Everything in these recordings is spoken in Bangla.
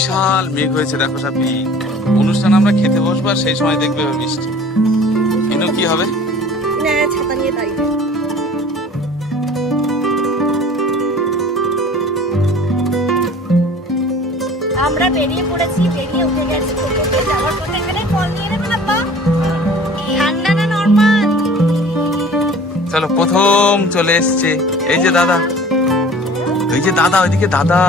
বিশাল মেঘ হয়েছে দেখো সাপি। অনুষ্ঠান আমরা খেতে বসবো আর সেই সময় দেখবে বৃষ্টি কিন্তু কি হবে? ছাতা নিয়ে দাঁড়িয়ে আমরা বেরিয়ে পড়েছি বেরিয়ে উঠে গেছি। টোটোতে যাওয়ার পথে এখানে কল নিয়ে নেবেন আব্বা ঠান্ডা না নর্মাল? চলো প্রথম চলে এসছে। এই যে দাদা। এই যে দাদা ওইদিকে দাদা।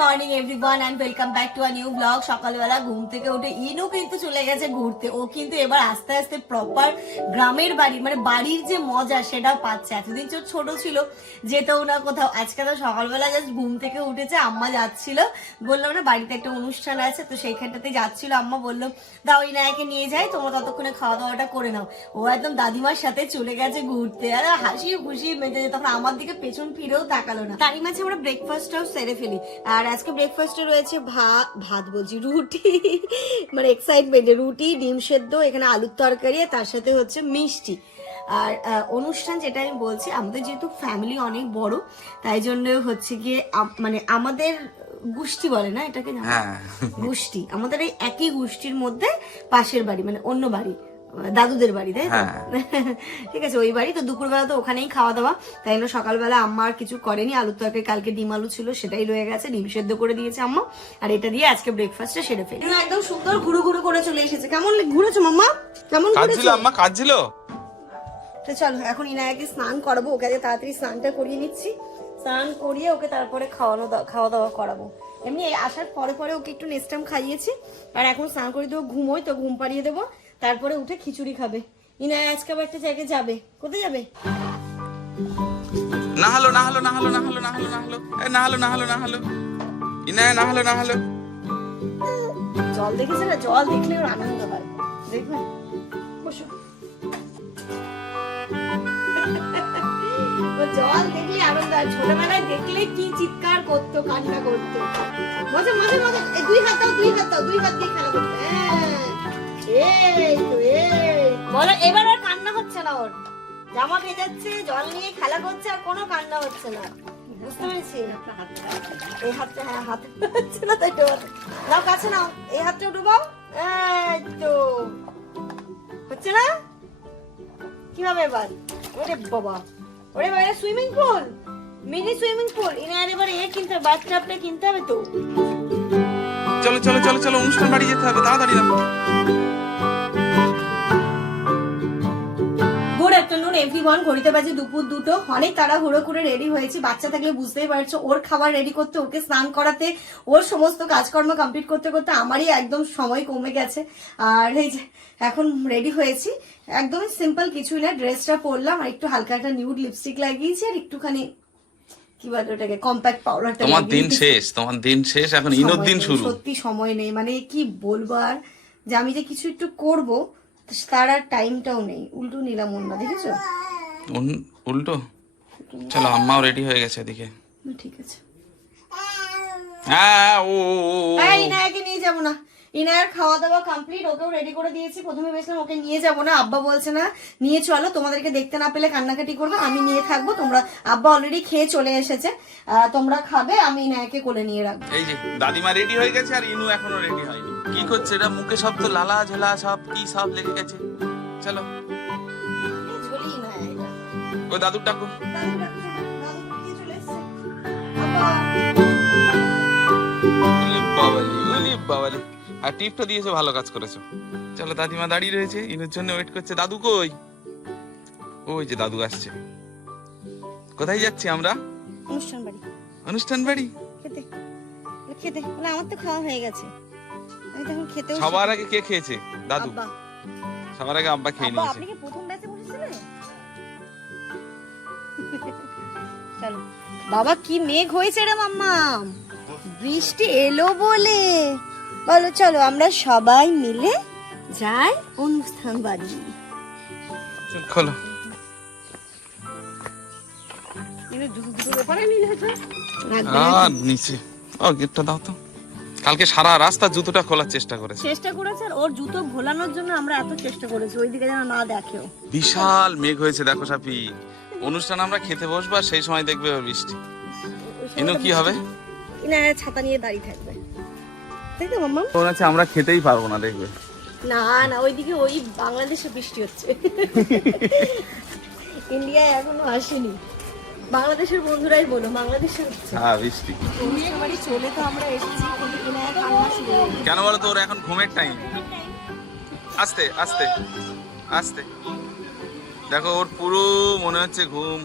Good morning everyone and welcome back to new blog সকালবেলা ঘুম থেকে উঠে ইনু কিন্তু চলে গেছে ঘুরতে। ও কিন্তু এবার আস্তে আস্তে প্রপার গ্রামের বাড়ি মানে বাড়ির যে মজা পাচ্ছে। এতদিন ছোট ছিল, যেতেও না কোথাও। আজকে তো সকালবেলা জাস্ট ঘুম থেকে উঠেছে, আম্মা যাচ্ছিল। বললাম, না, বাড়িতে একটা অনুষ্ঠান আছে। তো সেইখানটাতে যাচ্ছিল আম্মা, বলল, দাও ইনায়াকে নিয়ে যাই, তোমরা ততক্ষণে খাওয়া দাওয়াটা করে নাও। ও একদম দাদিমার সাথে চলে গেছে ঘুরতে। আর হাসি খুশি মেতে তখন আমার দিকে পেছন ফিরেও তাকালো না। তারই মাঝে আমরা ব্রেকফাস্টটাও সেরে ফেলি। আর আজকে ব্রেকফাস্টে রয়েছে ভাত ভাত বলছি রুটি মানে এক্সাইটমেন্টে রুটি ডিম সেদ্ধ এখানে আলুর তরকারি আর তার সাথে হচ্ছে মিষ্টি। আর অনুষ্ঠান যেটা আমি বলছি আমাদের যেহেতু ফ্যামিলি অনেক বড় তাই জন্য হচ্ছে গিয়ে মানে আমাদের গোষ্ঠী বলে না এটাকে? হ্যাঁ। গোষ্ঠী। আমাদের এই একই গোষ্ঠীর মধ্যে পাশের বাড়ি মানে অন্য বাড়ি। দাদুদের বাড়ি তাই তো? হ্যাঁ। ঠিক আছে ওই বাড়ি। তো দুপুরবেলা তো ওখানেই খাওয়া দাওয়া। তাই জন্য সকালবেলা আম্মা আর কিছু করেনি। আলুর তরকারি কালকে ডিম আলু ছিল সেটাই রয়ে গেছে। ডিম সেদ্ধ করে দিয়েছে আম্মা। আর এটা দিয়ে আজকে ব্রেকফাস্টে সেরে ফেলি। একদম সুন্দর ঘুরু ঘুরু করে চলে এসেছে। কেমন ঘুরেছো মাম্মা? কেমন ঘুরেছো? আম্মা কাজ ছিল তো চলো এখন ইনায়াকে স্নান করাবো। ওকে আগে তাড়াতাড়ি স্নানটা করিয়ে নিচ্ছি। স্নান করিয়ে ওকে তারপরে খাওয়ানো দাওয়া- খাওয়া দাওয়া করাবো। এমনি আসার পরে পরে ওকে একটু নেক্সট টাইম খাইয়েছি। আর এখন স্নান করে দেবো ঘুমোই তো ঘুম পাড়িয়ে দেবো। তারপরে উঠে খিচুড়ি খাবে। ইনায়া আজকে আবার একটা জায়গায় যাবে। কোথায় যাবে? না হলো না হলো না হলো না হলো না হলো না হলো না হলো না হলো না হলো ইনায় না হলো না হলো জল দেখেছে না? জল দেখলে ওর আনন্দ হয়। দেখবে? বসো। জল দেখলে আনন্দ হয়। ছোটবেলায় দেখলে কি চিৎকার করতো কান্না করতো। মজা মজা মজা। দুই হাত দাও দুই হাত দাও দুই হাত দিয়ে খেলা করতো। হ্যাঁ। এই তো বলো, এবার আর কান্না হচ্ছে না ওর। জামা ভেজাচ্ছে, জল নিয়ে খেলা করছে, আর কোনো কান্না হচ্ছে না। বুঝতে পেরেছি? এই হ্যাঁ কাছে নাও। এই হাতটা ডুবাও। এই তো। হচ্ছে না? কীভাবে এবার? ওরে বাবা। ওরে বাবা swimming pool? Mini swimming pool? Inner এবারে এ কিনতে হবে বাথটাবটা কিনতে হবে তো। চলো চলো চলো চলো, অনুষ্ঠান বাড়ি যেতে হবে, তাড়াতাড়ি আফটারনুন এভরিওয়ান ঘড়িতে বাজে দুপুর দুটো। অনেক তাড়াহুড়ো করে রেডি হয়েছে। বাচ্চা থাকলে বুঝতেই পারছ ওর খাবার রেডি করতে ওকে স্নান করাতে ওর সমস্ত কাজকর্ম কমপ্লিট করতে করতে আমারই একদম সময় কমে গেছে। আর এই যে এখন রেডি হয়েছি। একদমই সিম্পল কিছুই না ড্রেসটা পরলাম আর একটু হালকা একটা নিউড লিপস্টিক লাগিয়েছি আর একটুখানি কি বলে ওটাকে কম্প্যাক্ট পাউডারটা তোমার দিন শেষ তোমার দিন শেষ এখন ইনোর দিন শুরু। সত্যি সময় নেই মানে কি বলব আর যে আমি যে কিছু একটু করব তার আর টাইমটাও নেই। উল্টো নিলাম অন্য দেখেছ? উল্টো? চলো আম্মাও রেডি হয়ে গেছে এদিকে। ঠিক আছে। হ্যাঁ ও ইনায়াকে নিয়ে যাব না। ইনায়ার খাওয়া দাওয়া কমপ্লিট ওকেও রেডি করে দিয়েছি। প্রথমে ভেবেছিলাম ওকে নিয়ে যাব না আব্বা বলছে না নিয়ে চলো তোমাদেরকে দেখতে না পেলে কান্নাকাটি করবে আমি নিয়ে থাকব তোমরা আব্বা অলরেডি খেয়ে চলে এসেছে। তোমরা খাবে আমি ইনায়াকে কোলে নিয়ে রাখব। এই যে দাদিমা রেডি হয়ে গেছে আর ইনু এখনও রেডি হয়নি। কি করছে এটা মুখে সব তো লালা ঝোলা সব কি সব লেগে গেছে। চলো। ও ডাকো দাদু বাবালি আর টিপটা দিয়েছ ভালো কাজ করেছ। চলো দাদিমা দাঁড়িয়ে রয়েছে ইনুর জন্য ওয়েট করছে। দাদু কই? ওই যে দাদু আসছে। কোথায় যাচ্ছি আমরা? অনুষ্ঠান বাড়ি। অনুষ্ঠান বাড়ি? খেতে। খেতে। আমার তো খাওয়া হয়ে গেছে। আমি তখন খেতেও সবার আগে কে খেয়েছে? দাদু। আব্বা। সবার আগে আব্বা খেয়ে আব্বা নিয়েছে। আপনি কি প্রথম ব্যাচে বসেছিলেন? চলো। বাবা কি মেঘ হয়েছে রে মাম্মা। বৃষ্টি এলো বলে। বলো চলো আমরা সবাই মিলে যাই অনুষ্ঠান বাড়ি। চল, খোলো আর নিচে। ও গেটটা দাও তো। কালকে সারা রাস্তা জুতোটা খোলার চেষ্টা করেছে। চেষ্টা করেছে আর ওর জুতো ভোলানোর জন্য আমরা এত চেষ্টা করেছি ওইদিকে যেন না দেখেও। বিশাল মেঘ হয়েছে দেখো সাপি অনুষ্ঠান আমরা খেতে বসবো আর সেই সময় দেখবে এবার বৃষ্টি। ইনু কি হবে? না ছাতা নিয়ে দাঁড়িয়ে থাকবে। তাই তো মাম্মা? মনে হচ্ছে আমরা খেতেই পারব না দেখবে। না না ওইদিকে ওই বাংলাদেশে বৃষ্টি হচ্ছে। ইন্ডিয়ায় এখনও আসেনি। বাংলাদেশের বন্ধুরাই বলো, বাংলাদেশের হ্যাঁ বৃষ্টি। কেন বলো তো, ওর এখন ঘুমের টাইম আস্তে আস্তে আস্তে। দেখো, ওর পুরো মনে হচ্ছে ঘুম।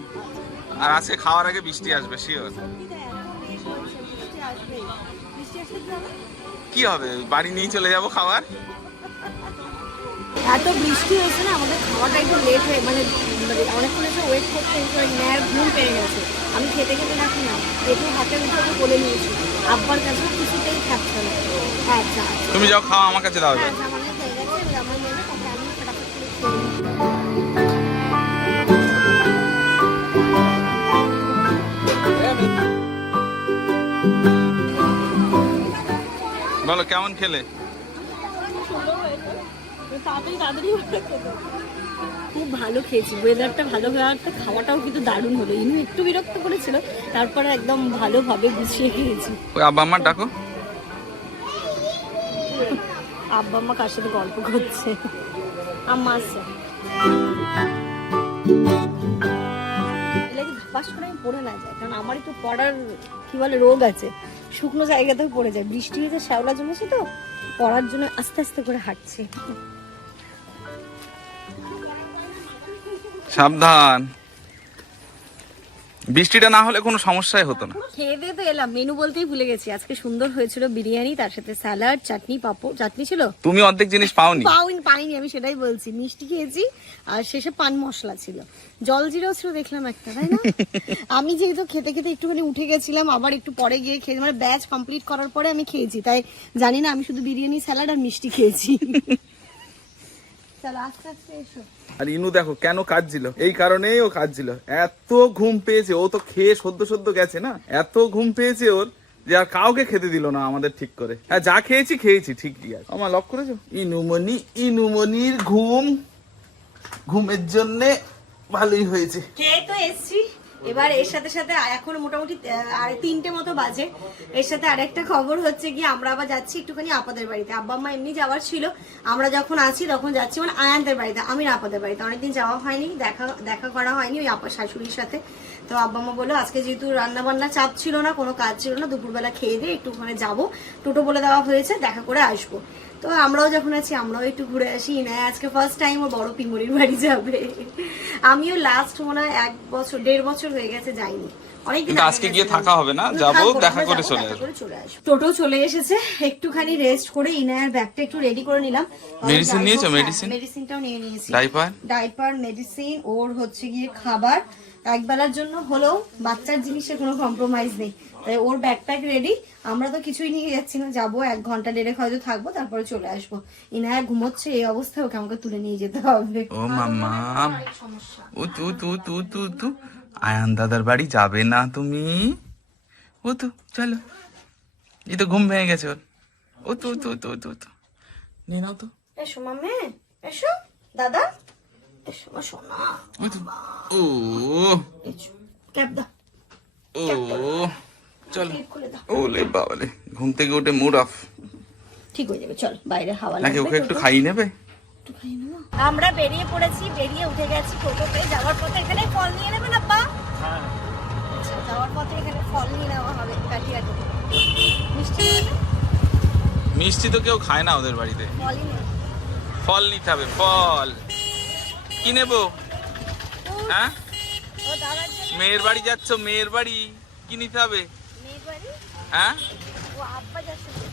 আর আজকে খাওয়ার আগে বৃষ্টি আসবে শিওর? কি হবে? বাড়ি নিয়ে চলে যাব খাবার? এত বৃষ্টি হয়েছে না আমাদের খাওয়াটা একটু লেট হয়ে মানে মানে অনেকক্ষণ এসে ওয়েট করতে এসে ন্যার ঘুম পেয়ে গেছে। আমি খেতে খেতে রাখি না একটু হাতে মুখে ওকে বলে নিয়েছি। আব্বার কাছেও কিছুতেই থাকছে না। আচ্ছা তুমি যাও খাওয়া আমার কাছে দাও। হ্যাঁ। বলো কেমন খেলে? খুব ভালো খেয়েছি। ওয়েদারটা ভালো হওয়ার খাওয়াটাও কিন্তু দারুণ হলো। ইনু একটু বিরক্ত করেছিল তারপরে একদম ভালোভাবে গুছিয়ে খেয়েছি। ওই আব্বা আমার ডাকো। আব্বা আম্মা কার সাথে গল্প করছে? আম্মা আছে। করে আমি পড়ে না যায় কারণ আমার একটু পড়ার কি বলে রোগ আছে। শুকনো জায়গাতেও পড়ে যায়। বৃষ্টি হয়েছে শ্যাওলা জমেছে তো পড়ার জন্য আস্তে আস্তে করে হাঁটছে। সাবধান। বৃষ্টিটা না হলে কোনো সমস্যাই হতো না। খেয়ে দিয়ে তো এলাম। মেনু বলতেই ভুলে গেছি। আজকে সুন্দর হয়েছিল বিরিয়ানি তার সাথে স্যালাড চাটনি পাপড় চাটনি ছিল? তুমি অর্ধেক জিনিস পাওনি? পাউনি পাইনি আমি সেটাই বলছি। মিষ্টি খেয়েছি আর শেষে পান মশলা ছিল। জল জিরাও ছিল দেখলাম একটা তাই না? আমি যেহেতু খেতে খেতে একটুখানি উঠে গেছিলাম আবার একটু পরে গিয়ে খেয়ে মানে ব্যাচ কমপ্লিট করার পরে আমি খেয়েছি। তাই জানি না আমি শুধু বিরিয়ানি স্যালাড আর মিষ্টি খেয়েছি চলো আস্তে আস্তে এসো আর ইনু দেখো কেন কাঁদছিল? এই কারণেই ও কাঁদছিল। এত ঘুম পেয়েছে ও তো খেয়ে সদ্য সদ্য গেছে না? এত ঘুম পেয়েছে ওর যে আর কাউকে খেতে দিল না আমাদের ঠিক করে। হ্যাঁ যা খেয়েছি খেয়েছি ঠিকই আছে। আমার লক করেছ? ইনুমনি ইনুমনির ঘুম ঘুমের জন্যে ভালোই হয়েছে। খেয়ে তো এসছি? এবার এর সাথে সাথে এখন মোটামুটি আর তিনটে মতো বাজে। এর সাথে আরেকটা খবর হচ্ছে কি আমরা আবার যাচ্ছি একটুখানি আপাদের বাড়িতে। আব্বা আম্মা এমনি যাওয়ার ছিল। আমরা যখন আছি তখন যাচ্ছি মানে আয়ানদের বাড়িতে, আমি আপাদের বাড়িতে। অনেকদিন যাওয়া হয়নি, দেখা দেখা করা হয়নি ওই আপা শাশুড়ির সাথে। তো আব্বা আম্মা বলল, আজকে যেহেতু রান্না বান্না চাপ ছিল না, কোনো কাজ ছিল না, দুপুরবেলা খেয়ে দিয়ে একটু ওখানে যাব। টোটো বলে দেওয়া হয়েছে, দেখা করে আসব। তো আমরাও যখন আছি আমরাও একটু ঘুরে আসি। না আজকে ফার্স্ট টাইম ও বড় পিমরির বাড়ি যাবে। আমিও লাস্ট মনে হয় এক বছর দেড় বছর হয়ে গেছে যাইনি। অনেকদিন আজকে গিয়ে থাকা হবে না? যাব দেখা করে চলে আসব। টোটো চলে এসেছে একটুখানি রেস্ট করে ইনায়ার ব্যাগটা একটু রেডি করে নিলাম। Medicine নিয়েছো, medicine? মেডিসিনটাও নিয়ে নিয়েছি। ডাইপার ডাইপার মেডিসিন ওর হচ্ছে গিয়ে খাবার। একবেলার জন্য হলেও বাচ্চার জিনিসে কোনো কম্প্রোমাইজ নেই। তাই ওর ব্যাকপ্যাক রেডি আমরা তো কিছুই নিয়ে যাচ্ছি না যাব এক ঘণ্টা দেড়েক হয়তো থাকব তারপরে চলে আসব। ইনায়া ঘুমোচ্ছে এই অবস্থায় ওকে আমাকে তুলে নিয়ে যেতে হবে। ও মামা সমস্যা ও তু তু তু তু তু আয়ান দাদার বাড়ি যাবে না তুমি। ও তু চলো। এই তো ঘুম ভেঙে গেছে ওর। ও তু তু তু তু তু নিয়ে নাও তো। এসো মামে এসো। দাদা এসো মা সোনা ও। তু ও এসো ক্যাপ দাও। ও। চলো। ওলে বাবালে ঘুম থেকে উঠে মুড অফ ঠিক হয়ে যাবে চল বাইরে হাওয়া নাকি ওকে একটু খাইয়ে নেবে? আমরা বেরিয়ে পড়েছি বেরিয়ে উঠে গেছি টোটোতে। যাওয়ার পথে এখানে ফল নিয়ে নেবেন আব্বা? যাওয়ার পথে এখানে ফল নিয়ে নেওয়া হবে কাঠিয়াটি মিষ্টি মিষ্টি তো কেউ খায় না ওদের বাড়িতে। ফল নিতে হবে ফল। কি নেব? হ্যাঁ? মেয়ের বাড়ি যাচ্ছ মেয়ের বাড়ি। কি নিতে হবে? হ্যাঁ?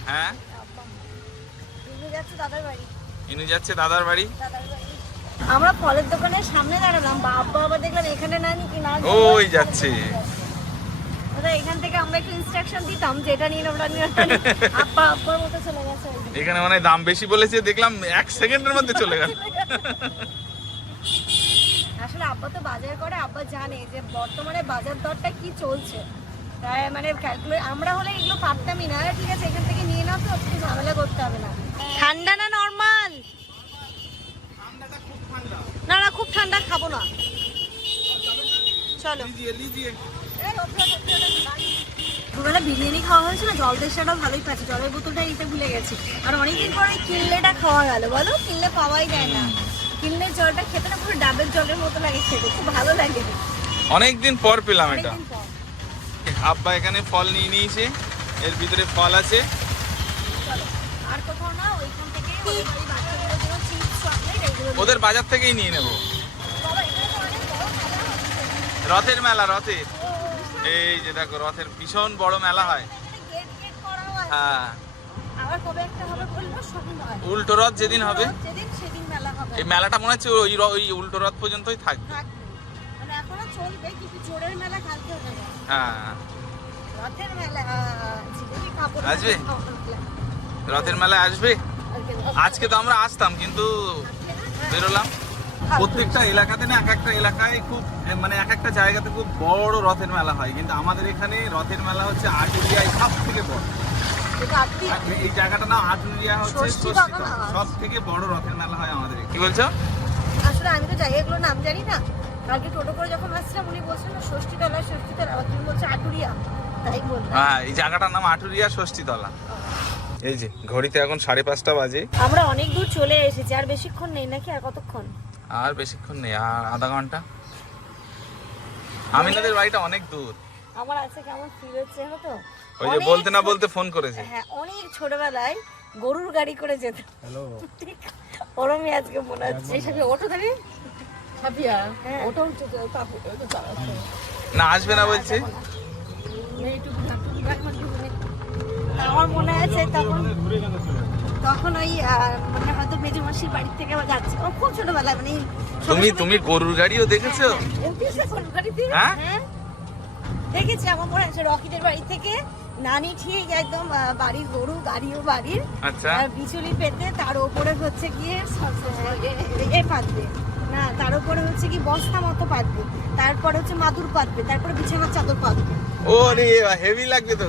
হ্যাঁ? ইনু যাচ্ছে দাদার বাড়ি। আমরা ফলের দোকানের সামনে দাঁড়ালাম আবার দেখলাম এখানে না নাকি না ওই যাচ্ছে। এখান থেকে আমরা একটু ইনস্ট্রাকশন দিতাম নিয়ে নিয়ে ওটা নিয়ে। আব্বা আব্বার মতো চলে গেছে। এখানে মানে দাম বেশি বলেছে দেখলাম এক সেকেন্ডের মধ্যে চলে গেল। আসলে আব্বা তো বাজার করে আব্বা জানে যে বর্তমানে বাজার দরটা কি চলছে। মানে ক্যালকুলেট আমরা হলে এগুলো পারতামই না। ঠিক আছে এখান থেকে নিয়ে নাও তো একটু ঝামেলা করতে হবে না। ঠান্ডা না নর্মাল না না খুব ঠান্ডা খাব না। চলো। দুবেলা বিরিয়ানি খাওয়া হয়েছে না? জল তেষ্টাটাও ভালোই পাচ্ছি। জলের বোতলটা নিতে ভুলে গেছি। আর অনেকদিন পরে কিনলেটা খাওয়া গেল। বলো কিনলে পাওয়াই যায় না। কিনলের জলটা খেতে না পুরো ডাবের জলের মতো লাগে খেতে। খুব ভালো লাগে। অনেকদিন পর পেলাম এটা। অনেকদিন পর। আব্বা এখানে ফল নিয়ে নিয়েছে। এর ভিতরে ফল আছে। ওদের বাজার থেকেই নিয়ে নেব। রথের মেলা রথের। এই যে দেখো রথের ভীষণ বড় মেলা হয়। হ্যাঁ। উল্টো রথ যেদিন হবে। এই মেলাটা মনে হচ্ছে ওই ওই উল্টো রথ পর্যন্তই থাকবে। মানে হয়ে। আসবে? রথের মেলায় আসবে? আজকে তো আমরা আসতাম কিন্তু বেরোলাম। প্রত্যেকটা এলাকাতে না এক একটা এলাকায় খুব মানে এক একটা জায়গাতে খুব বড় রথের মেলা হয়। কিন্তু আমাদের এখানে রথের মেলা হচ্ছে আটুরিয়ায় সব থেকে বড় এই জায়গাটা না আটুরিয়া হচ্ছে সব থেকে বড় রথের মেলা হয় আমাদের কি বলছো? আসলে আমি তো জায়গাগুলোর নাম জানি না। কালকে টোটো করে যখন আসছিলাম উনি বলছেন ষষ্ঠী তলা ষষ্ঠী তলা তুমি বলছো আটুরিয়া হ্যাঁ এই জায়গাটার নাম আটুরিয়া ষষ্ঠীতলা। এই যে ঘড়িতে এখন সাড়ে পাঁচটা বাজে। আমরা অনেক দূর চলে এসেছি আর বেশিক্ষণ নেই নাকি আর কতক্ষণ? আর বেশিক্ষণ নেই আর আধা ঘণ্টা। আমিনাদের বাড়িটা অনেক দূর। আমার আছে কেমন ফিল হচ্ছে তো? ওই যে বলতে না বলতে ফোন করেছে। হ্যাঁ অনেক ছোটবেলায় গরুর গাড়ি করে যেত। হ্যালো। ওরমই আজকে মনে হচ্ছে। এই সাথে অটো থাকে ছাপিয়া? হ্যাঁ। অটো চালাচ্ছে না আসবে না বলছে। আমার মনে আছে তখন তখন ওই মানে হয়তো মেজো মাসির বাড়ি থেকে আবার যাচ্ছে। ও খুব ছোটবেলায় মানে তুমি তুমি গরুর গাড়িও দেখেছ? হ্যাঁ, উঠেছে গরুর গাড়িতে? হ্যাঁ? হ্যাঁ। দেখেছি আমার মনে আছে রকিদের বাড়ি থেকে। নানি ঠিক একদম বাড়ির গরু গাড়িও বাড়ির। আচ্ছা। আর বিচুলি পেতে তার উপরে হচ্ছে গিয়ে এ পাতবে। না তার উপরে হচ্ছে কি বস্তা মতো পাতবে। তারপরে হচ্ছে মাদুর পাতবে। তারপরে বিছানার চাদর পাতবে। ও রে হেভি লাগবে তো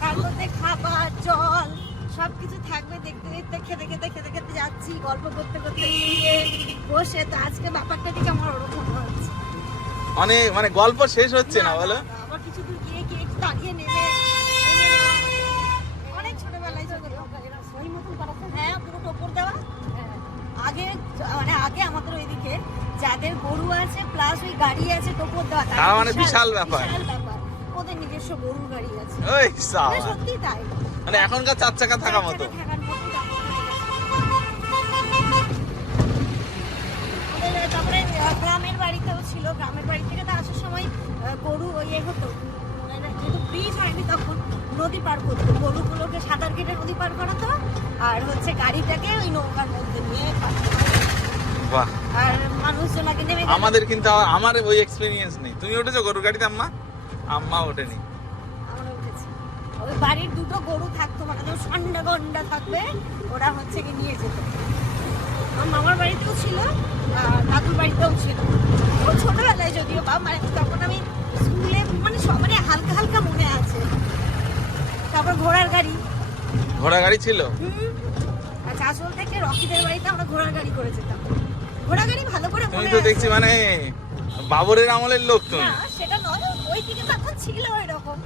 তার মধ্যে খাবার জল সবকিছু থাকবে দেখতে দেখতে খেতে খেতে খেতে খেতে যাচ্ছি গল্প করতে করতে গিয়ে বসে তো আজকে ব্যাপারটা ঠিক আমার ওরকম হচ্ছে অনেক মানে গল্প শেষ হচ্ছে না বলো? আবার কিছু দূর গিয়ে গিয়ে একটু দাঁড়িয়ে নেমে অনেক ছোটবেলায় ছোট ওই মতন করা হ্যাঁ পুরো টোপর দেওয়া। আগে মানে আগে আমাদের ওইদিকে যাদের গরু আছে প্লাস ওই গাড়ি আছে টোপর দেওয়া তার মানে বিশাল ব্যাপার। বিশাল ব্যাপার। ওদের নিজস্ব গরুর গাড়ি আছে। ওই মানে সত্যি তাই। মানে এখনকার চার চাকা থাকা মতো। তারপরে গ্রামের বাড়িতেও ছিল। গ্রামের বাড়ি থেকে তো আসার সময় গরু ইয়ে হতো। মানে যেহেতু ব্রিজ হয়নি তখন নদী পার করতো। গরুগুলোকে সাঁতার কেটে নদী পার করাতো। আর হচ্ছে গাড়িটাকে ওই নৌকার মধ্যে নিয়ে আর মানুষজন আগে নেমে আমাদের কিন্তু আমার ওই এক্সপিরিয়েন্স নেই। তুমি উঠেছো গরুর গাড়িতে আম্মা? আম্মা ওঠেনি। ওই বাড়ির দুটো গরু থাকতো মানে ষন্ডা গন্ডা থাকবে ওরা হচ্ছে কি নিয়ে যেত। আমার মামার বাড়িতেও ছিল দাদুর বাড়িতেও ছিল। ও ছোটবেলায় যদিও বা মানে তখন আমি স্কুলে মানে মানে হালকা হালকা মনে আছে। তারপর ঘোড়ার গাড়ি। ঘোড়া গাড়ি ছিল? আচ্ছা আসল থেকে রকিদের বাড়িতে আমরা ঘোড়ার গাড়ি করে যেতাম। ঘোড়া গাড়ি ভালো করে তুমি মনে তো। দেখছি মানে বাবরের আমলের লোক তুমি। সেটা ওই দিকে তখন ছিল ওই রকম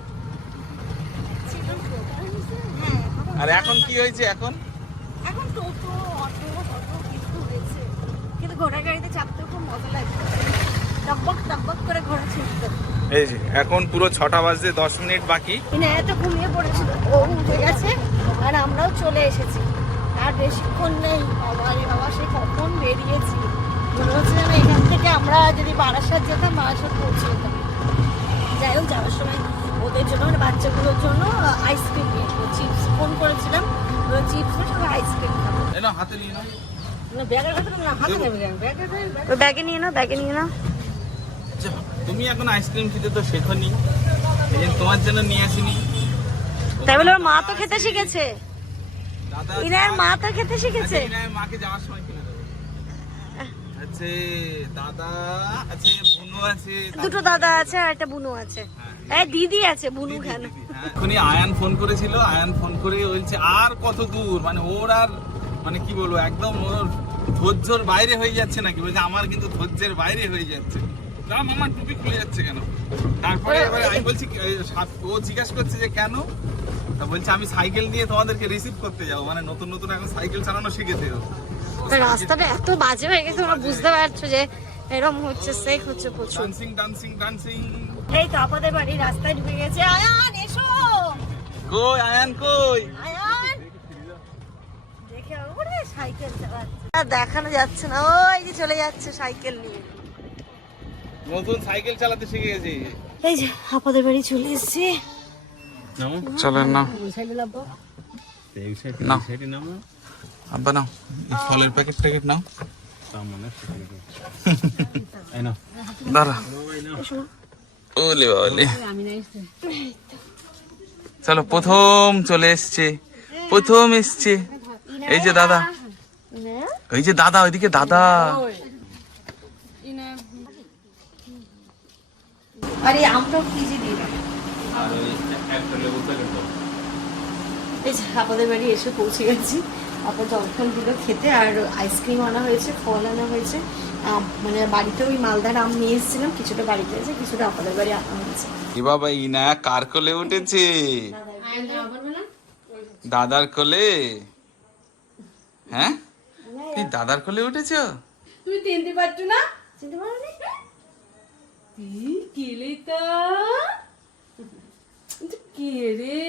ছিল তো। হ্যাঁ আর এখন কি হয়েছে এখন? এখন টোটো অটো অটো কিছু হয়েছে। কিন্তু ঘোড়ার গাড়িতে চাপতে খুব মজা লাগছে। টকবক টকবক করে ঘোড়া ছিঁড়তে এই যে এখন পুরো ছটা বাজতে দশ মিনিট বাকি। এত ঘুমিয়ে পড়েছিল। ও উঠে গেছে আর আমরাও চলে এসেছি। আর বেশিক্ষণ নেই। বাবা রে বাবা সে কখন বেরিয়েছি? মনে হচ্ছে এখান থেকে আমরা যদি বারাসাত যেতাম বারাসাত পৌঁছে যেতাম। যাই হোক যাওয়ার সময় ওদের জন্য মানে বাচ্চাগুলোর জন্য আইসক্রিম নিয়ে চিপস ফোন করেছিলাম চিপস সব আইসক্রিম খাব। হাতে নিয়ে নাও। ব্যাগে নিয়ে নাও ব্যাগে নিয়ে নাও। আচ্ছা, তুমি এখন আইসক্রিম খেতে তো শেখনি। তোমার জন্য নিয়ে আসিনি। তাই বলে ওর মা তো খেতে শিখেছে। দাদা ইনার মা তো খেতে শিখেছে। আচ্ছা, মাকে যাওয়ার সময় কিনে দেবো। আছে দাদা আছে দুটো দাদা আছে আর একটা বুনু আছে। এই দিদি আছে বুনু কেন? হ্যাঁ, এখনই আয়ান ফোন করেছিল আয়ান ফোন করে বলছে আর কত দূর? মানে ওর আর মানে কি বলব একদম ওর ধৈর্যর বাইরে হয়ে যাচ্ছে নাকি? বলছে আমার কিন্তু ধৈর্যের বাইরে হয়ে যাচ্ছে। না মামা টুপি খুলে যাচ্ছে কেন? তারপরে এবারে আমি বলছি ও জিজ্ঞাসা করছে যে কেন? তা বলছে আমি সাইকেল নিয়ে তোমাদেরকে রিসিভ করতে যাব। মানে নতুন নতুন এখন সাইকেল চালানো শিখেছে রাস্তাটা এত বাজে হয়ে গেছে তোমরা বুঝতে পারছ যে এরকম হচ্ছে সেক হচ্ছে প্রচুর। ডান্সিং ডান্সিং ডান্সিং এই তো আপনাদের বাড়ির রাস্তায় ঢুকে গেছে। আয়ান এসো। কই আয়ান কই? আয়ান। দেখে ওরে সাইকেল চালাচ্ছে। দেখানো যাচ্ছে না। ওই যে চলে যাচ্ছে সাইকেল নিয়ে। নতুন সাইকেল চালাতে শিখে গেছি। এই যে আপনাদের বাড়ি চলে এসেছি। চলেন না আব্বা নাও। ফলের প্যাকেট ট্যাকেট নাও। দাঁড়া ওলে ওলে চলো প্রথম চলে এসছে। প্রথম এসছে। এই যে দাদা। এই যে দাদা ওইদিকে দাদা। আরে আমটাও ফ্রিজে দিয়ে এই যে আপনাদের বাড়ি এসে পৌঁছে গেছি। আপনার জলখান দিল খেতে আর আইসক্রিম আনা হয়েছে ফল আনা হয়েছে মানে বাড়িতে ওই মালদার আম নিয়ে এসেছিলাম কিছুটা বাড়িতে আছে কিছুটা আপনাদের বাড়ি আনা হয়েছে। এ বাবা ইনা কার কোলে উঠেছে? দাদার কোলে? হ্যাঁ? এই দাদার কোলে উঠেছ? তুমি চিনতে পারছ না? চিনতে পারোনি? কেলে তা? কে রে?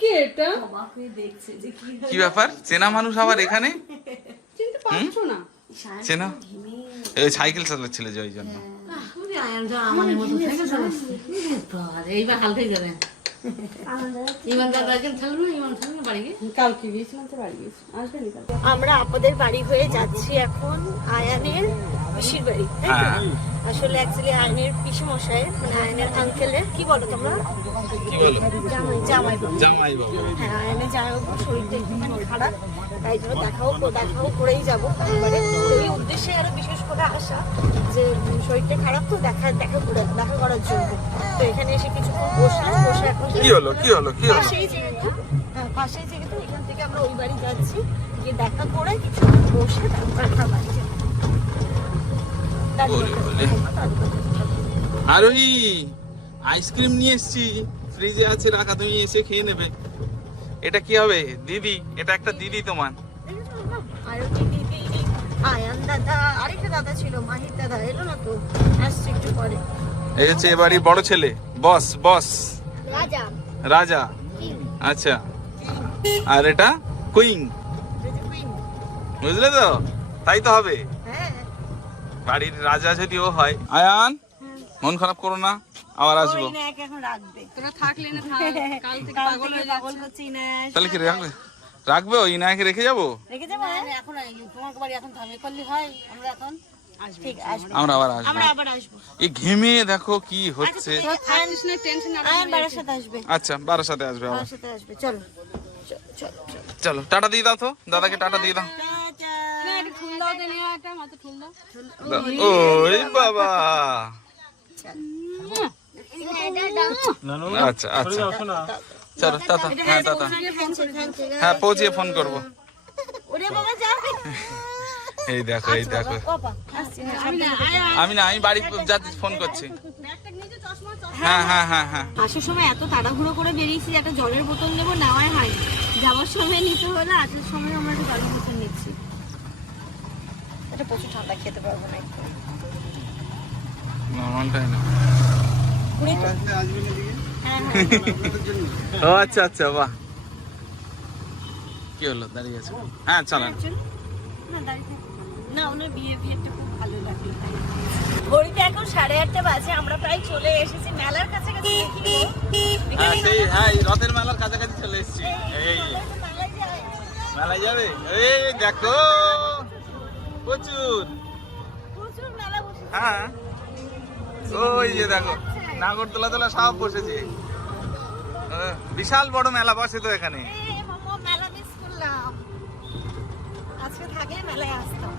কে এটা? দেখছে যে কি কি ব্যাপার? চেনা মানুষ আবার এখানে? চিনতে পারছ না। চেনা? এই সাইকেল চালাচ্ছিল যে ওই জন্য। তুমি আমাদের মতো। এইবার হালকাই যাবে। আমরা আপনাদের বাড়ি হয়ে যাচ্ছি এখন আয়ানের পিসির বাড়ি তাই? হ্যাঁ। আসলে অ্যাকচুয়ালি আয়নের পিসি মশাই মানে আয়নের আঙ্কেলের কি বলো তোমরা? জামাই জামাই জামাই বাবু। হ্যাঁ আয়নের জামাইবাবু শরীরটা একটুখানি খারাপ। তাই জন্য দেখাও দেখাও করেই যাব। এবারে এই উদ্দেশ্যে আরও বিশেষ করে আসা যে শরীরটা খারাপ তো দেখা দেখা করে দেখা করার জন্য। তো এখানে এসে কিছুক্ষণ বসলাম বসে এখন কি হলো কি হলো কি হলো? পাশেই যেহেতু হ্যাঁ, পাশেই যেহেতু এখান থেকে আমরা ওই বাড়ি যাচ্ছি। গিয়ে দেখা করে কিছুক্ষণ বসে তারপর আমরা বাড়ি। আরোহী আইসক্রিম নিয়ে এসেছি। ফ্রিজে আছে রাখা তুমি এসে খেয়ে নেবে। এটা কি হবে? দিদি এটা একটা দিদি তোমার। এই হচ্ছে বড় ছেলে। বস বস। রাজা। রাজা। আচ্ছা। আর এটা কুইং। বুঝলে তো? তাই তো হবে। হ্যাঁ। বাড়ির রাজা যদি ও হয়। আয়ান মন খারাপ করো না। আবার আসব। ওই নায়ক এখন রাখবে। তোরা থাকলে না থাক কাল থেকে কাল পাগল থেকে পাগল করছি না তাহলে কি রাখবে রাখবে ওই নায়কে রেখে যাব? রেখে যাব? যাচ্ছে এখন তোমার বাড়ি এখন থামে করলে হয় আমরা এখন আসব ঠিক আসব। আমরা আবার আসব। আমরা আবার এই ঘেমে দেখো কি হচ্ছে। সাথে আসবে। আচ্ছা বারোর সাথে আসবে আবার। বাড়ার সাথে আসবে চলো। চলো চলো। চলো টাটা দিয়ে দাও তো দাদাকে টাটা দিয়ে দাও। ওই বাবা। আচ্ছা আচ্ছা। চলো হ্যাঁ টাটা। হ্যাঁ পৌঁছিয়ে ফোন করব। ওরে বাবা যাবে এই দেখো এই দেখো। না। আমি না আমি বাড়ি যাচ্ছি ফোন করছি। হ্যাঁ হ্যাঁ হ্যাঁ হ্যাঁ। আসার সময় এত তাড়াহুড়ো করে বেরিয়েছি একটা জলের বোতল নেব নেওয়াই হয় যাওয়ার সময় নিতে হলে আসার সময় আমরা একটা জলের বোতল নিচ্ছি। এটা প্রচুর ঠান্ডা খেতে পারব না একটু। না। ও আচ্ছা আচ্ছা বাহ। কি হলো? দাঁড়িয়ে আছে হ্যাঁ চলেন। না না ওনার বিহেভিয়ারটা খুব ভালো লাগল ঘড়িতে এখন সাড়ে আটটা বাজে আমরা প্রায় চলে এসেছি মেলার কাছে কাছে দেখি গো। হ্যাঁ সেই হ্যাঁ রথের মেলার কাছাকাছি চলে এসেছি। এই মেলায় যাবে? এই দেখো। প্রচুর। প্রচুর মেলা হ্যাঁ। ওই যে দেখো। নাগরদোলা তোলা সব বসেছে। আহ, বিশাল বড় মেলা বসে তো এখানে। আজকে থাকলে মেলায় আসতাম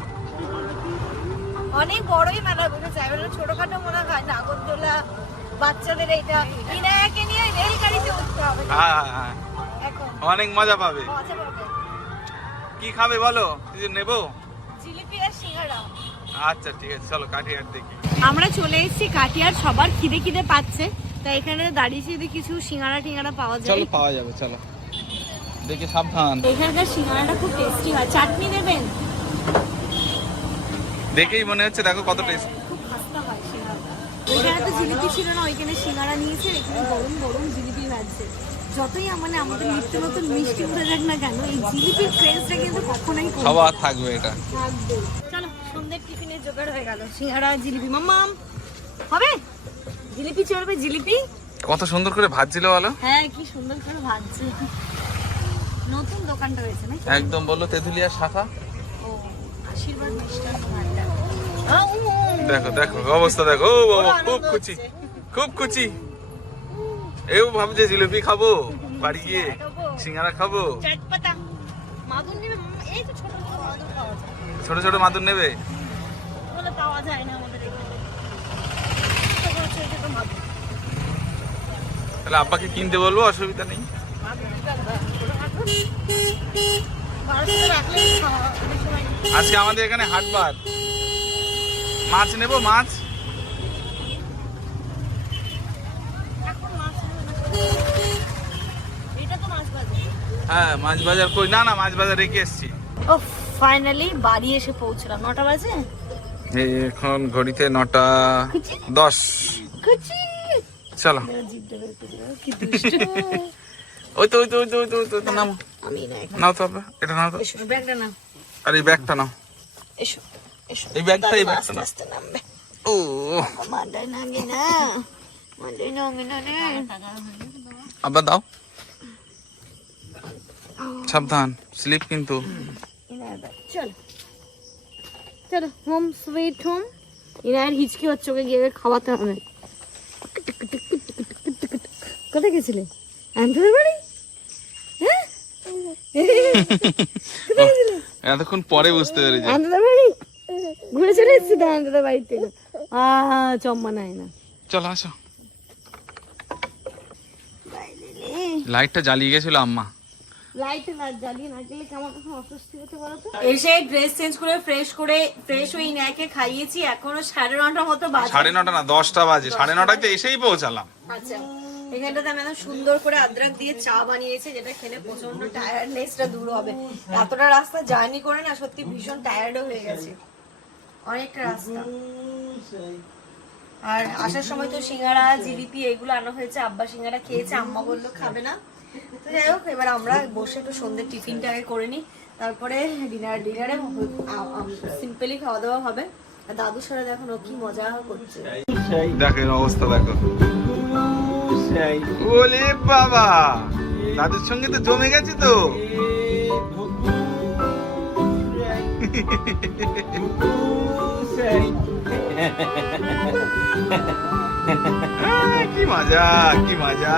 অনেক বড়ই মেলা বসেছে এবার ছোটখাটো মনে হয় নাগরদোলা বাচ্চাদের এইটা। বিনায়কে নিয়ে রেলগাড়িতে উঠতে হবে। হ্যাঁ হ্যাঁ, হ্যাঁ। অনেক মজা পাবে। মজা পাবে। কি খাবে বলো? কিছু নেব? জিলিপি আর সিঙ্গারা। আচ্ছা ঠিক আছে চলো কাঠিয়ার দেখি। আমরা চলে এসেছি কাটিয়ার সবার খিদে খিদে পাচ্ছে। তাই এখানে দাঁড়িয়ে যদি কিছু সিঙ্গারা টিঙ্গারা পাওয়া যায়। চলো পাওয়া যাবে চলো। দেখে সাবধান। এখানকার সিঙ্গারাটা খুব টেস্টি হয়। চাটনি দেবেন দেখেই মনে হচ্ছে দেখো কত টেস্ট খুব খাস্তা হয় সিঙ্গারাটা। এখানে তো জিলিপি ছিল না ওইখানে সিঙ্গারা নিয়েছে এখানে গরম গরম জিলিপি ভাজছে। যতই মানে আমাদের নিত্য নতুন মিষ্টি উঠে যাক না কেন এই জিলিপির ক্রেজটা কিন্তু কখনোই থাকবে এটা। থাকবে সন্ধ্যের টিফিনের জোগাড় হয়ে গেল। সিঙ্গারা জিলিপি মাম্মাম। হবে? জিলিপি চলবে জিলিপি? কত সুন্দর করে ভাজছিল বলো হ্যাঁ কি সুন্দর করে ভাজছে। নতুন দোকানটা হয়েছে না একদম বলল তেঁতুলিয়ার শাখা। ও আশীর্বাদ মিষ্টান্ন দেখো দেখো অবস্থা দেখো। ও বাবা খুব খুচি খুব খুচি এও ভাবছে জিলিপি খাব বাড়ি গিয়ে সিঙ্গারা খাব চটপটা মাদুর নেবে মাম্মা? এই তো ছোট ছোট মাদুর পাওয়া যায় ছোট ছোট মাদুর নেবে? পাওয়া যায় না আমাদের তাহলে আব্বাকে কিনতে বলব অসুবিধা নেই। আজকে আমাদের এখানে হাটবার মাছ নেব মাছ? হ্যাঁ মাছ বাজার কই? না না মাছ বাজার রেখে এসছি। ফাইনালি বাড়ি এসে পৌঁছলাম। নটা বাজে? এখন ঘড়িতে নটা দশ। চলো। ওই তো ওই তো ওই তো ওই তো ওই তো নামো। নাও তো এটা নাও তো। ব্যাগটা না আর এই ব্যাগটা নাও। এসো এসো। এই ব্যাগটা এই ব্যাগটা নাও। নামবে। ও। মান্ডাই নাগে না। মান্ডাই নাগে না রে। আব্বা দাও। সাবধান স্লিপ কিন্তু। চল। চলো হোম সুইট হোম। হিচকি গিয়ে খাওয়াতে হবে। কোথায় গেছিলে? বাড়ি? হ্যাঁ? এতক্ষণ পরে বুঝতে পেরেছি। আন্তরের বাড়ি? ঘুরে চলে এসেছি তো আন্তরের বাড়ি থেকে। আহ চম্মা নাই না। চলো আসো। লাইটটা জ্বালিয়ে গেছিল আম্মা। লাইটে না জ্বালিয়ে না গেলে কেমন তখন অস্বস্তি হতে বলো তো? এসে ড্রেস চেঞ্জ করে ফ্রেশ করে ফ্রেশ হয়ে ইনাকে খাইয়েছি এখনও সাড়ে নটার মতো বাজে। সাড়ে নটা না দশটা বাজে। সাড়ে নটায় এসেই পৌঁছালাম। আচ্ছা এখানটাতে আমি সুন্দর করে আদ্রাক দিয়ে চা বানিয়েছি যেটা খেলে প্রচণ্ড টায়ার্ডনেসটা দূর হবে। এতটা রাস্তা জার্নি করে না সত্যি ভীষণ টায়ার্ডও হয়ে গেছে। অনেকটা রাস্তা। আর আসার সময় তো সিঙ্গারা জিলিপি এগুলো আনা হয়েছে। আব্বা সিঙ্গারা খেয়েছে আম্মা বলল খাবে না। তো যাই হোক এবার আমরা বসে একটু সন্ধ্যের করে নিই। তারপরে ডিনার ডিনারে সিম্পলি খাওয়া দাওয়া হবে। আর দাদুর সাথে কি মজা করছে। দেখো এর অবস্থা, দেখো। ওলে বাবা! দাদুর সঙ্গে তো জমে গেছে তো। কি মজা কি মজা।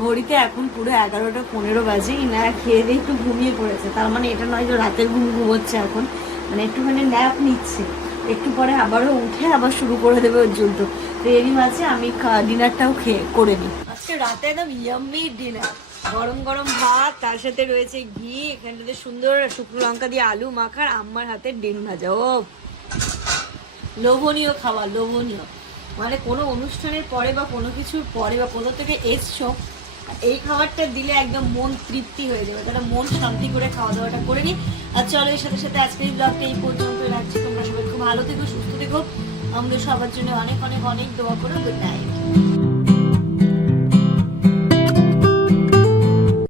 ঘড়িতে এখন পুরো এগারোটা, পনেরো বাজে ইনারা খেয়ে দিয়ে একটু ঘুমিয়ে পড়েছে। তার মানে এটা নয় যে রাতের ঘুম ঘুমোচ্ছে এখন। মানে একটুখানি ন্যাপ নিচ্ছে। একটু পরে আবারও উঠে আবার শুরু করে দেবে ওর জন্য তো এরই মাঝে আমি ডিনারটাও খেয়ে করে নিই। আজকে রাতে একদম ইয়াম্মি ডিনার গরম গরম ভাত, তার সাথে রয়েছে ঘি, এখানটাতে সুন্দর শুকনো লঙ্কা দিয়ে আলু মাখার, আম্মার হাতে ডিম ভাজা, ও। লোভনীয় খাবার, লোভনীয়। মানে কোনো অনুষ্ঠানের পরে বা কোনো কিছুর পরে বা কোথাও থেকে এসছো, এই খাবারটা দিলে একদম মন তৃপ্তি হয়ে যাবে। তাহলে মন শান্তি করে খাওয়া দাওয়াটা করে নিই। আর চলো এর সাথে সাথে আজকের এই ব্লগটা এই পর্যন্ত রাখছি। তোমরা সবাই খুব ভালো থেকো, সুস্থ থেকো। আমাদের সবার জন্য অনেক অনেক অনেক দোয়া করো। Good night